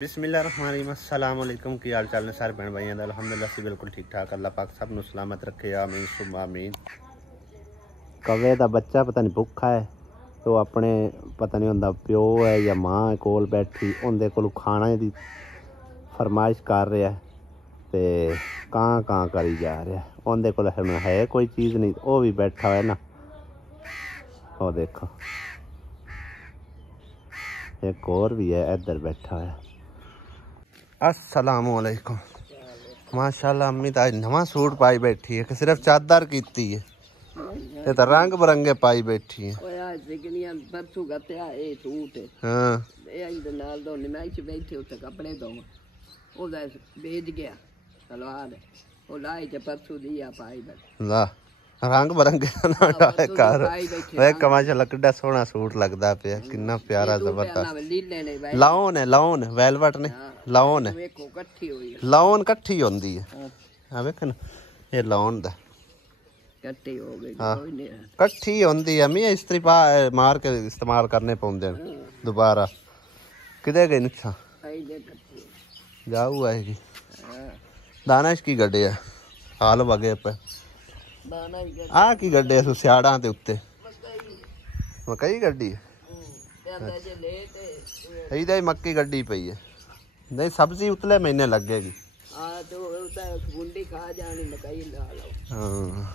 बिस्मिल्लाहिर्रहमानिर्रहीम अस्सलाम वालेकुम। की हाल चाल ने सारे भैन भाइयों का? अल्हम्दुलिल्लाह से बिल्कुल ठीक ठाक। अल्लाह पाक सब नूं सलामत रखे। आमीन सुम्मा आमीन। कवे दा बच्चा पता नहीं भुखा है तो अपने पता नहीं होंदा प्यो है या माँ कोल बैठी उनके कोल खाने की फरमाइश कर रहा है ते कां करी जा रहा है। उनके कोल है कोई चीज़ नहीं, वो भी बैठा है ना, वो देखो एक और भी है इधर बैठा है। अस्सलामु अलैकुम। माशाल्लाह अम्मी तो आज नवा सूट पाई बैठी है कि सिर्फ चादर कीती है, ये तो रंग बिरंगे पाई बैठी है। हाँ कपड़े दो भेज गया सलवार ला रंग बिरंगे कर कमाशाल्लाह कितना सोहना सूट लगता पे, कितना प्यारा जबरदस्त। लाउन है, लाउन वेलवेट ने लाउन है, लाउन कट्ठी होंदी है। हाँ वेख ना ये लाउन दा कट्ठी होंदी है। मैं इस्त्री पा मार के इस्तेमाल करने पौंदे दोबारा किधे गई नुच्छा जाऊ आएगी। दानिश की गड्डे है हाल वगे पे आ की गड्डे सु सियाड़ा ते उत्ते मकई गड्डी है मक्की गड्डी पई है। नहीं सब्जी उतले महीने लगेगी। हाँ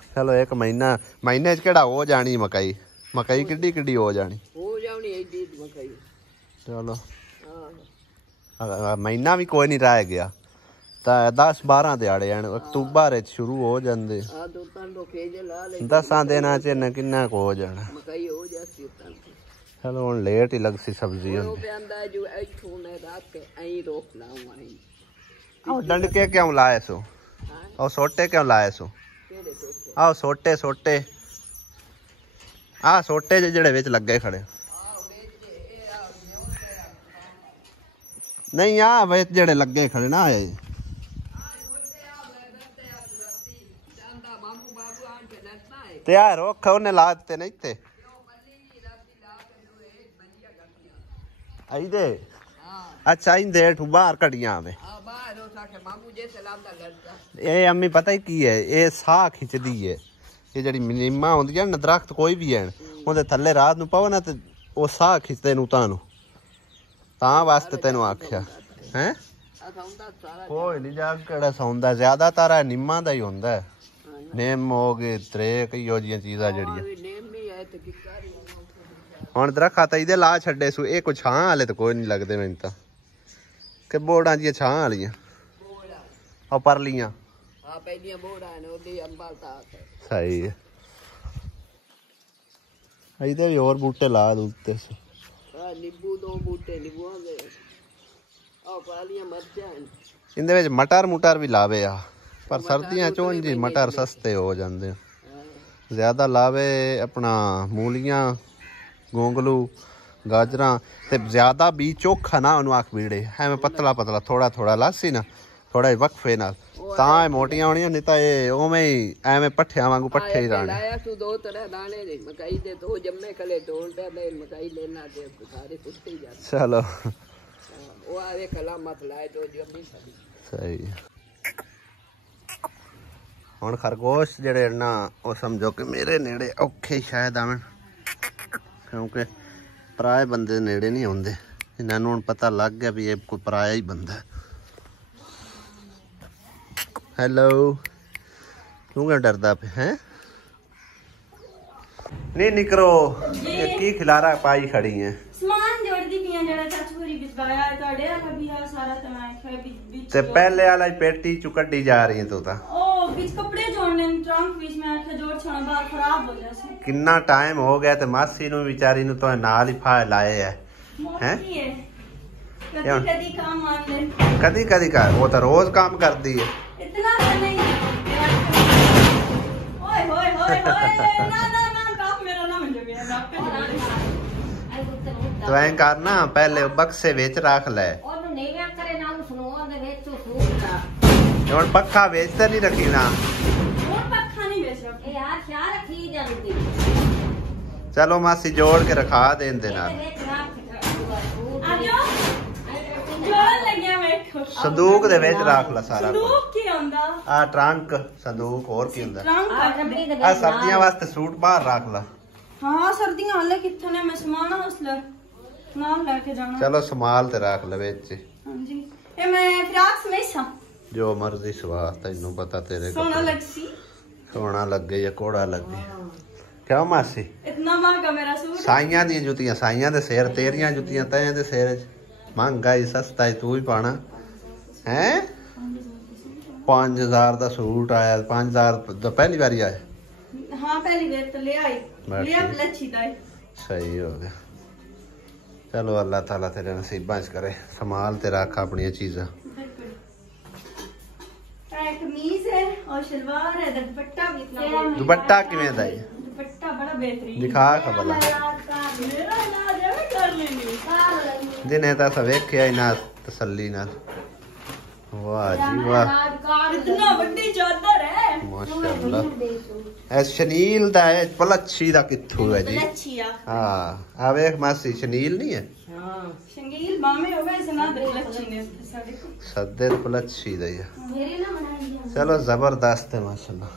चलो एक महीने केड़ा हो जानी मकई, मकई किड्डी किड्डी हो जानी। चलो महीना भी कोई नहीं रह गया, 10-12 दिहाड़े अक्तूबर शुरू हो जाते, 10 दिन किन्ना को हो जाना। चलो हुण लेट ही लगसी सब्जी डंडके क्यों लाए सो और सोटे क्यों लाए सो? आओ सोटे सोटे आ सोटे जेड़े विच लगे खड़े नहीं आ विच जेड़े लगे खड़े ना आए ते यार रोख उन्हें ला दिते नहीं ते आई दे। अच्छा इंदे बाहर कड़ियां में ये अम्मी पता ही की है, ये साह खिंचदी है। ये जड़ी नीमा होंदी है ना दरख्त कोई भी है उनके थल्ले रात नूं पाओ ना ते वो साह खिंचदे नूं तां वास्ते तेनों आख्या है। कोई नहीं जा केड़ा सौंदा, ज्यादातर नीमा दा ही होंदा है। नेम हो गए त्रेक इहो जिहियां चीज़ां जड़ियां हुण दरख्त इहदे ला छड्डे सू। ये कोई छां वाले तो कोई नहीं लगदे मैनूं तां कि बोर्डां जिहियां छां वालियां और परलियां सही है। इहदे भी होर बूटे ला दूते इंदे विच मटर मुटर भी लावे आ, पर सर्दियां चों जी मटर सस्ते हो जाते, ज्यादा लावे अपना मूलियां गोंगलू गाजरां ते ज्यादा भी चोखा ना उन्होंने आख बीड़े एवं पतला पतला थोड़ा थोड़ा लासी ना थोड़ा ही वक्फे नाल तां मोटियां होनियां, नहीं तो ये उवें ही एवं पट्ठियां वांगू पट्ठे ही रहने। चलो सही हुण खरगोश जेड़े ना वो समझो कि मेरे नेड़े औखे शायद आवन, क्योंकि पराए बंदे नेड़े नहीं आउंदे। इन्हां नूं पता लग गया भी ये कोई पराया ही बंदा है। हेलो तू क्यों डरदा पे हैं? नहीं निकरो ये की खिलारा पाई खड़ी है समान जोड़दी पियां जड़ा चाचूरी बिछवाया तोड़े कभी आ सारा तमाय ते पहले वाला पेटी चु कड्डी जा रही है तू ता ओ बीच कपड़े जोड़ने ट्रंक बीच में आके जोड़ छाना बाहर खराब हो जासी। कितना टाइम हो गया ते मासी नु बेचारी नु तो नाल ही फा लाए है हैं। कदी काम आंदे कदी का वो तो रोज काम करदी है इतना नहीं। ओए होए होए होए ना काम मेरा ना मन गया ना तो ऐ करना पहले बक्से विच रख ले और पक्खा बेचते नहीं रखी ना। चलो मासी जोड़ के रखा देन देना। ਸੰਦੂਕ ਦੇ ਵਿੱਚ ਰੱਖ ਲਾ ਸਾਰਾ ਕੁਝ। ਸੰਦੂਕ ਕੀ ਹੁੰਦਾ? ਆ ਟਰੰਕ ਸੰਦੂਕ, ਹੋਰ ਕੀ ਹੁੰਦਾ? ਟਰੰਕ। ਆ ਸਰਦੀਆਂ ਵਾਸਤੇ ਸੂਟ ਬਾਹਰ ਰੱਖ ਲਾ। ਹਾਂ ਸਰਦੀਆਂ ਹਾਲੇ ਕਿੱਥੇ ਨੇ, ਮੈਂ ਸਮਾਨ ਹਸਲ ਨਾਲ ਲੈ ਕੇ ਜਾਣਾ। ਚਲੋ ਸੰਭਾਲ ਤੇ ਰੱਖ ਲੈ ਵਿੱਚ। ਹਾਂਜੀ ਇਹ ਮੈਂ ਫਰਾਕ ਸਮੇਸਾ ਜੋ ਮਰਜ਼ੀ ਸਵਾ, ਤੈਨੂੰ ਪਤਾ ਤੇਰੇ ਸੋਹਣਾ ਲੱਗਸੀ। ਸੋਹਣਾ ਲੱਗੇ ਜਾਂ ਕੋੜਾ ਲੱਗੇ। ਕਿਉਂ ਮਾਸੀ? ਇਤਨਾ ਮਹਿੰਗਾ ਮੇਰਾ ਸੂਟ। ਸਾਈਆਂ ਦੀਆਂ ਜੁੱਤੀਆਂ ਸਾਈਆਂ ਦੇ ਸਿਰ, ਤੇਰੀਆਂ ਜੁੱਤੀਆਂ ਤੈਂ ਦੇ ਸਿਰ 'ਚ। ਮਹਿੰਗਾ ਹੀ ਸਸਤਾ ਹੀ ਤੂੰ ਹੀ ਪਾਣਾ ਹੈ। 5000 ਦਾ ਸੂਟ ਆਇਆ। 5000 ਦਾ ਪਹਿਲੀ ਵਾਰੀ ਆਇਆ। हाँ पहली बार तो ले आई, ले अब लच्छी दाई। सही हो गया। चलो अल्लाह ताला तेरे नसीबां च करे। संभाल ते रख अपनी चीज़ां। कमीज है और शलवार है, दुपट्टा भी इतना। दुपट्टा किवें दा है? दुपट्टा बड़ा बेहतरीन। दिखा खबला मेरा इलाज है, मैं कर लेंगी। जिन्हें ता वेख्या ही ना तसल्ली नाल। वाह जी वाह, इतना बड़ी चादर है माशाअल्लाह। ऐ शनील दा है, पलच्छी दा कित्थू है जी? पलच्छी हां आ वेख मासी, शनील नहीं है। हां शंगील बामे हो गए सना पलच्छी ने साडे सदे पलच्छी दा है। मेरे ना बनाई। चलो जबरदस्त है माशाअल्लाह।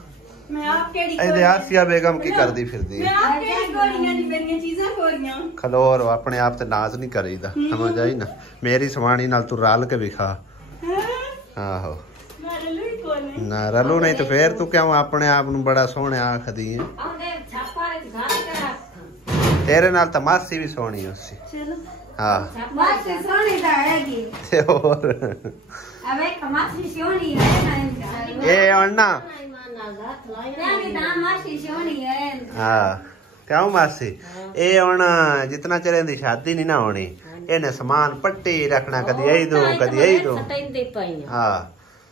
मैं आप केड़ी ए आसिया बेगम की करदी फिरदी मैं आप केड़ी गोलियां नहीं, मेरी चीज़ां गोलियां। खलोर अपने आप ते नाज नहीं करीदा, समझ आई ना? मेरी सवाणी नाल तू रल के भी खा। आहो ना रलू नहीं तो फिर तू क्यों अपने आप नू बड़ा सोहने आखदी है? तेरे नाल तो मासी भी सोहनी उसी। हाँ मासी सोहनी ता हैगी ते और अबे मासी सोहनी है ना। ए अन्ना मेरी दाम मासी सोहनी है। हाँ क्यों मासी? ए हुण जितना चिर इहदी शादी नहीं ना होनी, इन्हें समान पट्टी रखना, कदी यही दो कदी यही दो। हाँ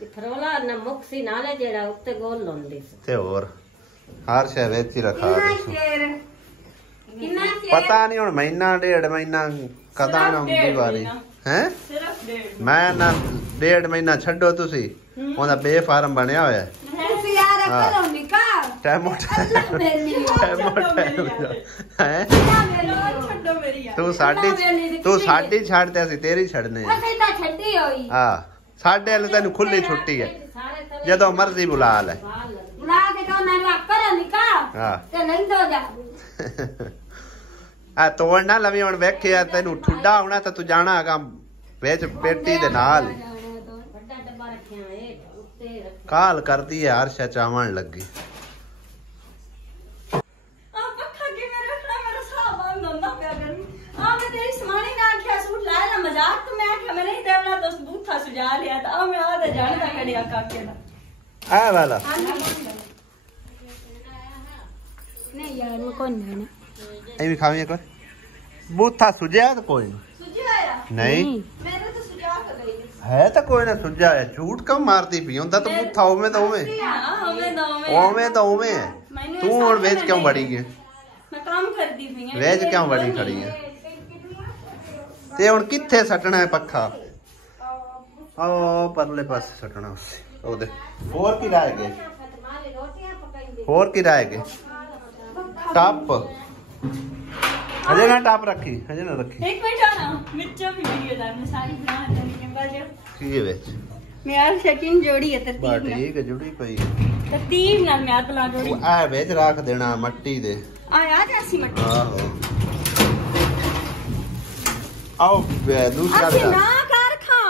फरोला न मुक्सी नाले जेड़ा उत्ते गोल लोंदी ते और हर शय विच ही रखा पता नहीं हुण महीना डेढ़ महीना कदा ना हुंदी वारी हैं। सिर्फ डेढ़ मैं ना डेढ़ महीना छड्डो तुसी ओदा बेफार्म बनया होया है। तुसी यार करो निकाल टैमो अल्लाह मेरी हैं। छड्डो मेरी यार तू साडी छड्ड ते ਅਸੀਂ तेरी छड्डने ਅਸੀਂ ਤਾਂ ਛੱਡੀ ਹੋਈ। हां ਸਾਡੇ ਵਾਲੇ ਤੈਨੂੰ ਖੁੱਲੀ ਛੁੱਟੀ ਹੈ, ਜਦੋਂ ਮਰਜ਼ੀ ਬੁਲਾ ਲੈ। ਬੁਲਾ ਕੇ ਕਹੋ ਨਾ ਕਰੋ ਨਿਕਾਲ ਹਾਂ ਤੇ ਨਹੀਂ ਦੋ ਜਾ। ਆ ਤੋੜ ਨਾ ਲਵੀ ਹੁਣ ਵੇਖਿਆ ਤੈਨੂੰ ਠੁੱਡਾ ਹੋਣਾ ਤਾਂ ਤੂੰ ਜਾਣਾ ਹੈਗਾ ਵਿੱਚ ਪੇਟੀ ਦੇ ਨਾਲ। ਵੱਡਾ ਡੱਬਾ ਰੱਖਿਆ ਏ ਉੱਤੇ ਕਾਲ ਕਰਦੀ ਹੈ ਹਰਸ਼ਾ ਚਾਵਣ ਲੱਗੀ। ਆ ਪੱਖਾ ਕਿਵੇਂ ਰੱਖਣਾ, ਮੇਰਾ ਸਾਹ ਬੰਦ ਹੁੰਦਾ ਪਿਆ ਗਰਮੀ। ਆ ਮੈਂ ਤੇਰੀ ਸਮਾਣੀ ਨਾਲ ਆਖਿਆ ਸੂਟ ਲੈ ਲੈ ਮਜ਼ਾਕ ਤੇ ਮੈਂ ਆਖਿਆ ਮੈਂ ਨਹੀਂ ਦੇਵਣਾ ਤਾਂ ਬੂਥਾ ਸੁਜਾ ਲਿਆ ਤਾਂ ਆ ਮੈਂ ਆ ਦੇ ਜਾਣਦਾ ਕੜਿਆ ਕਾਕੇ ਦਾ। ਆ ਵਾਲਾ ਨਹੀਂ ਯਾਰ ਮੈਂ ਕੋਣ ਲੈਣਾ ਐਵੇਂ ਖਾਵੀਂ ਇੱਕ ਵਾਰ। ਬੂਥਾ ਸੁਜਿਆ ਤਾਂ ਕੋਈ ਸੁਜਿਆ ਆ ਨਹੀਂ, ਮੇਰੇ ਤਾਂ ਸੁਜਾ ਕੇ ਗਈ ਹੈ ਤਾਂ ਕੋਈ ਨਾ ਸੁਜਿਆ ਹੈ। ਝੂਠ ਕਿਉਂ ਮਾਰਦੀ ਪਈ? ਹੁੰਦਾ ਤਾਂ ਬੂਥਾ ਉਵੇਂ ਤਾਂ ਉਵੇਂ ਉਵੇਂ ਤਾਂ ਉਵੇਂ ਹੈ। ਤੂੰ ਹੁਣ ਵਿੱਚ ਕਿਉਂ ਵੜੀ ਗਈ? ਮੈਂ ਕੰਮ ਕਰਦੀ ਪਈ ਆ। ਵਿੱਚ ਕਿਉਂ ਵੜੀ ਖੜੀ ਹੈ? ਤੇ ਹੁਣ ਕਿੱਥੇ ਸੱਟਣਾ ਹੈ ਪੱਖਾ? ਉਹ ਪਰਲੇ ਪਾਸੇ ਸੱਟਣਾ ਉਸੇ ਉਹਦੇ। ਹੋਰ ਕੀ ਰਹਿ ਗਏ? ਹੋਰ ਕੀ ਰਹਿ ਗਏ? ਟੱਪ ਹਜੇ ਨਾ ਟੱਪ ਰੱਖੀ, ਹਜੇ ਨਾ ਰੱਖੀ। ਇੱਕ ਮਿੰਟ ਆਣਾ ਵਿੱਚੋਂ ਵੀ ਵੀਡੀਓ ਦਾ ਮੈਂ ਸਾਰੀ ਬਣਾ ਦਿੰਦੀ ਹਾਂ ਬਾਜਾ। ਕੀ ਵਿੱਚ ਮੈਂ ਯਾਰ ਸ਼ਕਿਨ ਜੋੜੀ ਹੈ ਬਾ ਤਰਤੀਬ ਨਾਲ। ਠੀਕ ਹੈ, ਜੁੜੀ ਪਈ। ਤਰਤੀਬ ਨਾਲ ਮੈਂ ਤਲਾ ਜੋੜੀ। ਉਹ ਆ ਵਿੱਚ ਰੱਖ ਦੇਣਾ ਮੱਟੀ ਦੇ। ਆ ਜਾਸੀ ਮੱਟੀ। ਆਹੋ ਆਓ ਦੂਸਰਾ ਅਸੀਂ ਨਾ ਕਰ ਖਾ।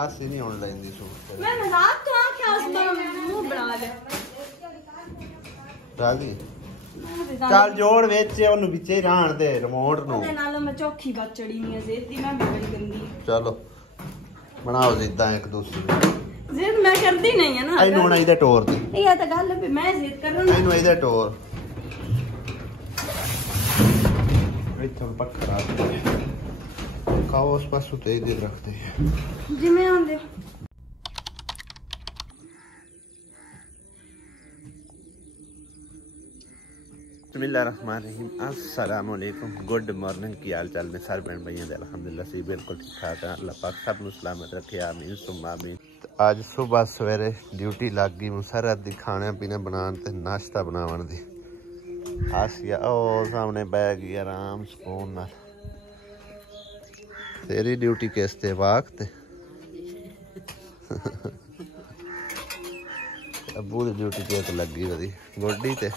ਆਸੀ ਨਹੀਂ ਹੁਣ ਲੈਂਦੀ ਸੂਟ। ਮੈਂ ਮਜ਼ਾਕ ਤੋਂ ਆਖਿਆ ਉਸ ਦਾ ਮੂੰਹ ਬਣਾ ਲੈ। ਚੱਲ ਚੱਲ ਜੋੜ ਵਿੱਚ ਉਹਨੂੰ ਵਿੱਚੇ ਹੀ ਰਹਿਣ ਦੇ ਰਿਮੋਟ ਨੂੰ। ਉਹਦੇ ਨਾਲ ਮੈਂ ਚੌਖੀ ਬਾਤ ਚੜੀ ਨਹੀਂ ਹੈ ਜ਼ੇਦ ਦੀ, ਮੈਂ ਵੀ ਬੜੀ ਗੰਦੀ। ਚਲੋ ਬਣਾਓ ਜਿੱਦਾਂ ਇੱਕ ਦੂਸਰੇ। ਜ਼ੇਦ ਮੈਂ ਕਰਦੀ ਨਹੀਂ ਹੈ ਨਾ। ਇਹਨੂੰ ਹੁਣ ਇਹਦੇ ਟੋਰ ਦੇ। ਇਹ ਤਾਂ ਗੱਲ ਹੈ ਮੈਂ ਜ਼ੇਦ ਕਰ ਰਹੀ ਇਹਨੂੰ ਇਹਦੇ ਟੋਰ। ਇੱਥੋਂ ਪੱਖਾ ਰੱਖ ਦੇ। ਖਾਓ ਉਸ ਪਾਸੋਂ ਤੇ ਇਹਦੇ ਰੱਖਦੇ ਜਿਵੇਂ ਆਉਂਦੇ। बिस्मिल्लाहिर्रहमानिर्रहीम अस्सलाम वालेकुम गुड मॉर्निंग। की हाल चाल में सारे भैन भाइयों दे अल्हम्दुलिल्लाह सी बिल्कुल ठीक ठाक है। अल्लाह पाक सब नू सलामत रखे, आमीन सुम्मा आमीन। आज सुबह सवेरे ड्यूटी लग गई मुसरत दी खाने पीने बनाने ते नाश्ता बनावन दी। आसिया ओ सामने बह गई आराम सुकून नाल। तेरी ड्यूटी किस ते वक्त अबू की ड्यूटी ते तो लगी वधी गोडी ते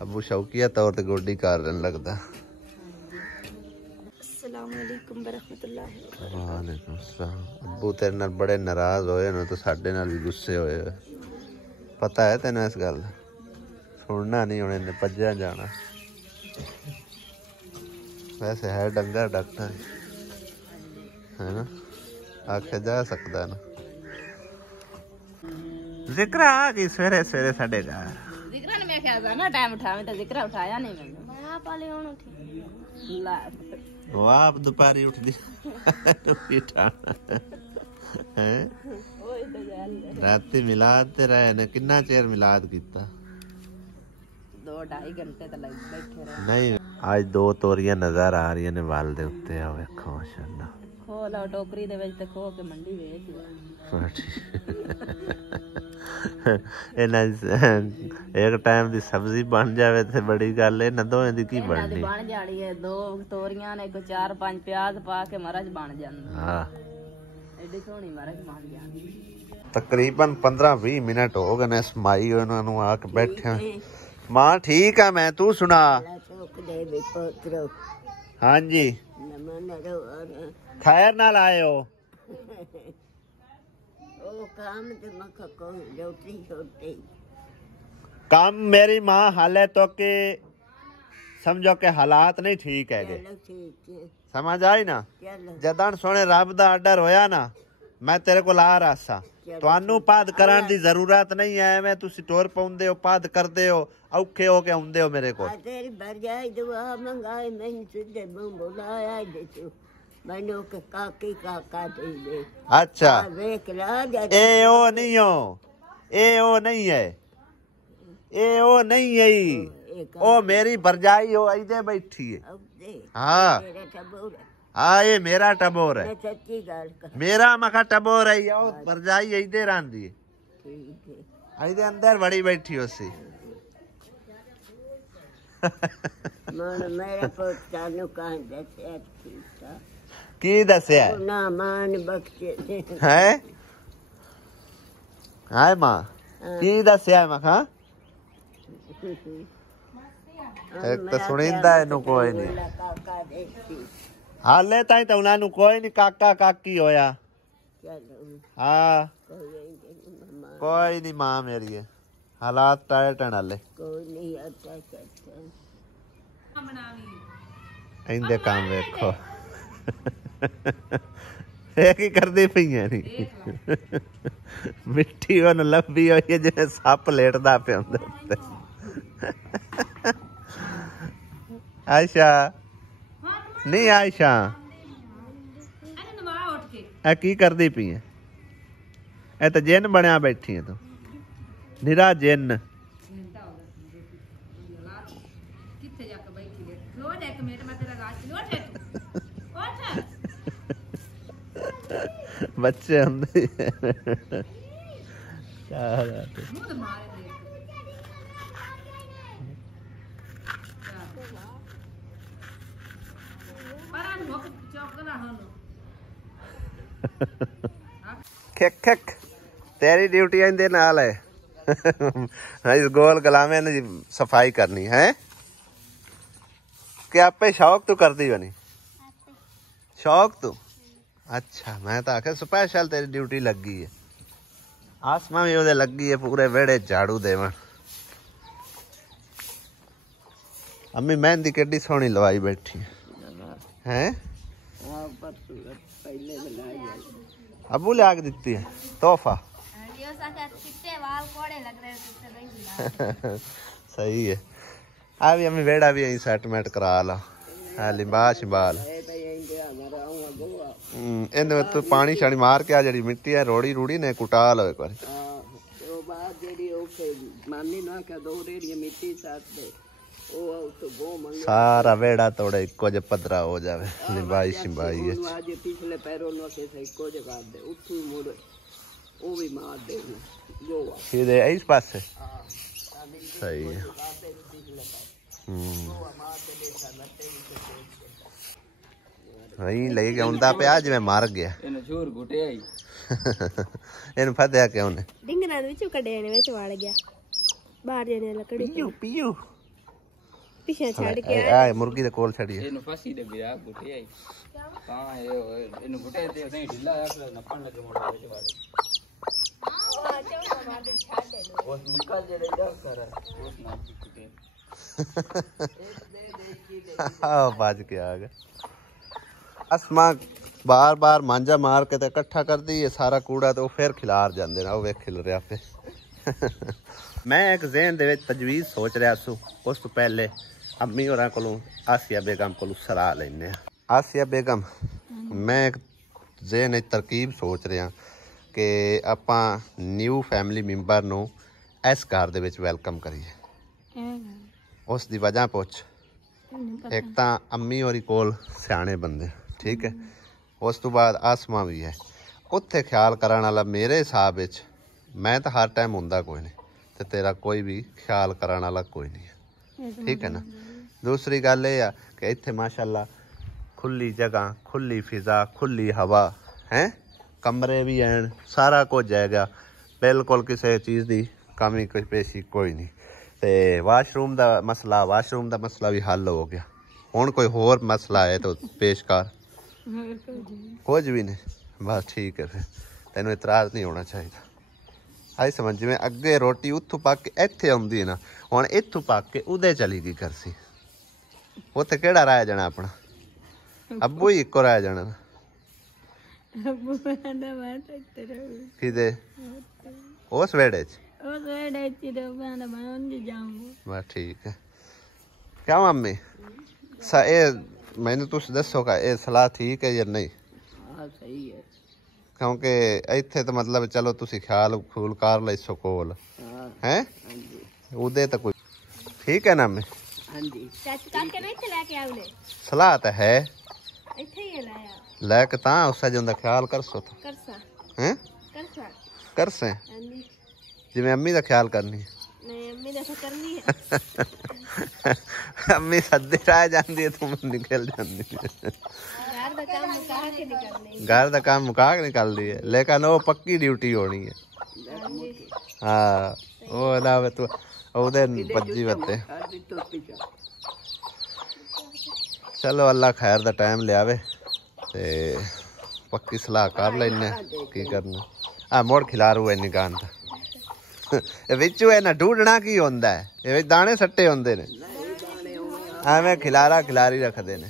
अबू शौकिया तौर ते गोडी करन लगदा। अस्सलाम वालेकुम बरहमतुल्लाह। वालेकुम सलाम। अबू तेरे नाल बड़े नाराज होए न तो साडे नाल भी गुस्से होए। पता है तेन इस गल सुनना नहीं हुण इन्हें भज्जा जाना। वैसे है डंगा डॉक्टर है ना आखे जा सकता ना। जिक्रा आ गई सवेरे सवेरे साढ़े घर। जिक्रा ने मैं क्या था ना टाइम उठावे तो जिक्रा उठाया नहीं मैंने। आप वाले हुन उठी ला वो आप दोपहरी उठदी हैं ओए तो गल राती मिलाद ते रहे ने कितना चेर मिलाद कीता 2-2.5 घंटे तो लग बैठे रहे। नहीं आज 2 तोरियां नजर आ रही ने वाल दे उत्ते आ वेखो माशाअल्लाह। खो ला टोकरी दे विच ते खो के मंडी वेच एक टाइम दी सब्जी बन जावे ते बड़ी गल है न दोवें दी की बननी बन जानी है। 2 तोरियां ने को 4-5 प्याज पा के मरच बन जांदी। हां एडी सोहनी मरच बन जांदी। तकरीबन 15-20 मिनट हो गए ने समाई उन्हां नु आके बैठे। मां ठीक है मैं तू सुना। हाँ जी खैर नाल आए हो। काम मेरी माँ हाले तो के समझो के हालात नहीं ठीक है। समझ आई ना जदन सोने रब दा आर्डर होया ना मैं तेरे को ला रहा सा। ਤੁਹਾਨੂੰ ਪਾਦ ਕਰਨ ਦੀ ਜ਼ਰੂਰਤ ਨਹੀਂ ਹੈ। ਐਵੇਂ ਤੁਸੀਂ ਟੋਰ ਪਾਉਂਦੇ ਹੋ ਪਾਦ ਕਰਦੇ ਹੋ ਔਖੇ ਹੋ ਕੇ ਆਉਂਦੇ ਹੋ ਮੇਰੇ ਕੋਲ। ਤੇਰੀ ਭਰਜਾਈ ਦੁਆ ਮੰਗਾਏ ਮੈਨੂੰ ਸਿੱਧੇ ਮੂੰਹ ਬੁਲਾਇਆ ਦੇ ਤੂੰ ਮੈਨੂੰ ਕਾਕੀ ਕਾਕਾ ਦੇ। ਅੱਛਾ ਵੇਖ ਲਾ ਇਹ ਉਹ ਨਹੀਂ ਹੋ ਇਹ ਉਹ ਨਹੀਂ ਹੈ ਇਹ ਉਹ ਨਹੀਂ ਹੈ ਉਹ ਮੇਰੀ ਭਰਜਾਈ ਹੋ ਇਹਦੇ ਬੈਠੀ ਹੈ। ਹਾਂ हाँ ये मेरा टबोर है। सच्ची गल कर मेरा मखा टबोर है यो भरजाई इधर आंदी है इधर अंदर बड़ी बैठी हो सी। मन मेरे पोता नु कहां दसया था की दसया ना मान बख्शे है हाय मां की दसया मखा एक तो सुनिंदा है नु कोई नहीं काका देसी हाले ताई तो उन्होंने कोई नहीं काका काकी होया। हाँ कोई नहीं मां मेरी है हालात टाइट हाले कोई नहीं आता करता इंदे काम देखो एक ही करदी पई है नहीं मिट्टी ओन लंबी होई है जिवें सप लेटदा पिया हुंदा। आयशा नहीं आयशा ए की करदी पई है ए तो जिन बनया बैठी है तू निरा जिन। बच्चे होंदे खिक खिक तेरी ड्यूटी इंदे नाल है। इस गोल गलामे ने सफाई करनी है कि आपे शौक तू करती हो नहीं शौक तू। अच्छा मैं तो आखे स्पेशल तेरी ड्यूटी लगी है। आसमा भी उधर लगी है पूरे वेड़े झाड़ू देवन। अम्मी मेहंदी केडी सोहनी लवाई बैठी है अबू ले आके दिती है तोहफा। सही है आ भी अम्मी वेड़ा भी सेटमेंट करा ला लिंबा शिंबाल इन तू पानी शानी मार के आ जड़ी मिट्टी है रोड़ी रूड़ी ने कुटा लो एक बार। सारा वेड़ा तोड़े इको जे पदरा हो जावे लिंबाई शिंबाई पिछले पैरों इको जे कर दे उठू मुड़ ओ भी मार दे सीधे इस पासे सही है। वही ले के आंदा पे आज मैं मर गया ਇਹਨੂੰ ਫੜਿਆ ਕਿਉਂ ਨੇ? ਡਿੰਗਰਾਂ ਦੇ ਵਿੱਚੋਂ ਕੱਢਿਆ ਨੇ, ਵਿੱਚ ਵੜ ਗਿਆ ਬਾਹਰ ਜਾਣੇ ਲੱਕੜੀ ਪੀਯੂ ਪਿੱਛੇ ਛੱਡ ਕੇ ਆ ਮੁਰਗੀ ਦੇ ਕੋਲ ਛੱਡੀਏ। ਇਹਨੂੰ ਫਾਸੀ ਦੇ ਗਿਆ ਗੁੱਟੇ ਆਈ ਤਾਂ ਇਹਨੂੰ ਗੁੱਟੇ ਤੇ ਅਸੀਂ ਢਿੱਲਾ ਆ ਕੇ ਨੱਪਣ ਲੱਗੇ ਮੋਟਾ ਵਿੱਚ ਵੜ ਉਸ ਨਿਕਲ ਜਿਹੜੇ ਜਾ ਕਰ ਉਸ ਨਾਲ ਗੁੱਟੇ ਆ ਬਾਜ ਕੇ ਆ ਗਿਆ। ਅਸਮਾ बार बार मांझा मार के इकट्ठा कर दी ये सारा कूड़ा तो फिर खिलार जाते ना, वे खिल रहा पे। मैं एक ज़हन दे विच तजवीज़ सोच रहा सू, उस तो पहले अम्मी होरां कोलों आसिया बेगम कोलों सलाह लैने। आसिया बेगम, मैं एक ज़हन तरकीब सोच रहा कि आपां न्यू फैमिली मैंबर नूं इस घर दे विच वैलकम करिए। उस दी वजह पुछ, एक तां अम्मी होरी कोल सियाणे बंदे, ठीक है, उस तो बाद आसमा भी है उत्थे ख्याल करने वाला। मेरे हिसाब विच मैं तो हर टाइम हुंदा कोई नहीं ते तेरा कोई भी ख्याल करने वाला कोई नहीं है, ठीक है ना। दूसरी गल ये कि इत्थे माशाअल्लाह खुली जगह, खुली फिजा, खुली हवा है, कमरे भी हैं, सारा कुछ हैगा, बिल्कुल किसी चीज़ की कमी कोई पेशी कोई नहीं। ते वाशरूम का मसला भी हल हो गया। हुण कोई होर मसला है तो पेश कर। कुछ भी नहीं, बस ठीक है, फिर तेन इतराज नहीं होना चाहिए। आई समझ जिमें अगे रोटी उतों पक के इत्थे आउंदी है ना, हुण इत्थों पक के उदे चली गई करसी, उत्थे केड़ा रह जाना अपना? अब्बू ही इक्को रह जाना किदे उस वेड़े च। बस ठीक है। क्या मम्मी मैंने तुस दसो का ये सलाह ठीक है या नहीं? हाँ सही है, क्योंकि इत्थे तो मतलब चलो तुसी ख्याल खूल कर लै सो कोल हैं, उदे तो कोई ठीक है ना। मैं सलाह तो है लैके ता उस जिंदा ख्याल कर सो तो हैं कर से जिवें अम्मी दा ख्याल करनी अम्मी सद्दे रह जाती है, तुम निकल जाती है घर का काम मुका के निकल दी है, लेकिन वो पक्की ड्यूटी होनी है। हाँ वो ना तू उधर भज्जी बत्ते। चलो अल्लाह खैर दा टाइम लियावे ते पक्की सलाह कर लेने की करना। आ मोड़ खिलारू है निगान दा विचू है ना ढूंढना की होंदा है, ये दाने सट्टे होंदे ने, एवें खिलारा खिलारी रखते ने।